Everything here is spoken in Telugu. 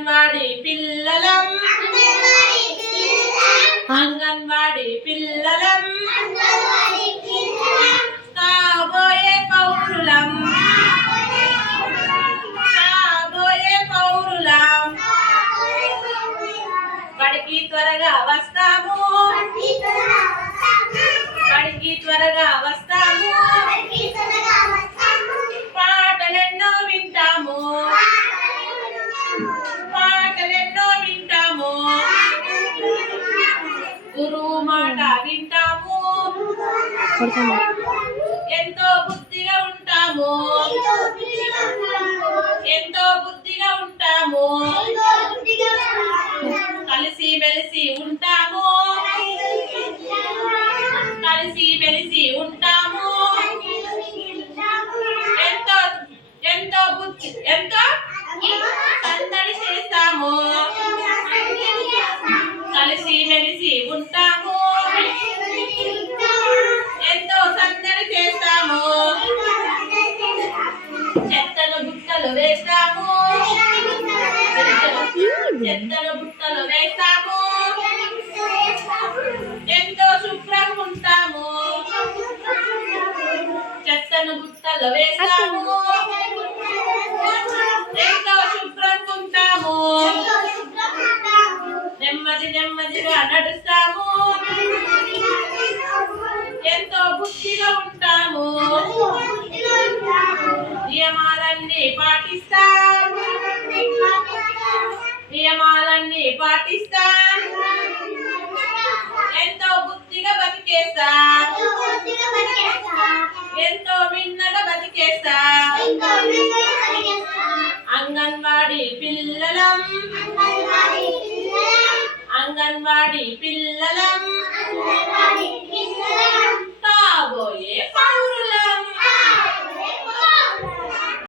అంగన్వాడీ పిల్లలం అంగన్వాడీ పిల్లలం కాబోయే పౌరులం కాబోయే పౌరులం బడికి త్వరగా వస్తాము బడికి త్వరగా వస్తాము పాటలెన్నో వింటాము పాటలెన్నో వింటాము గురువు మాట వింటాము ఎంతో బుద్ధిగా ఉంటాము ఎంతో బుద్ధిగా ఉంటాము కలిసి మెలిసి ఉంటాము కలిసి మెలిసి ఉంటాము ఎంతో ఎంతో బుద్ధి ఎంతో సందడి చేస్తాము కలిసి మెలిసి ఉంటాము ఎంతో సందడి చేస్తాము చెత్తను బుట్టలు వేస్తాము చెత్తను బుట్టలు వేస్తాము ఎంతో శుభ్రంగా ఉంటాము చెత్తను బుట్టలు వేస్తాము ఎంతో శుభ్రంగా ఉంటాము నెమ్మది నెమ్మదిగా నడుస్తాము ఎంతో బుద్ధిగా ఉంటాము నియమాలన్నీ పాటిస్తాం నియమాలన్నీ పాటిస్తాం ఎంతో బుద్ధిగా బతికేస్తాం ఎంతో మిన్నగా బతికేస్తాం అంగన్వాడీ పిల్లలం అంగన్వాడీ పిల్లలం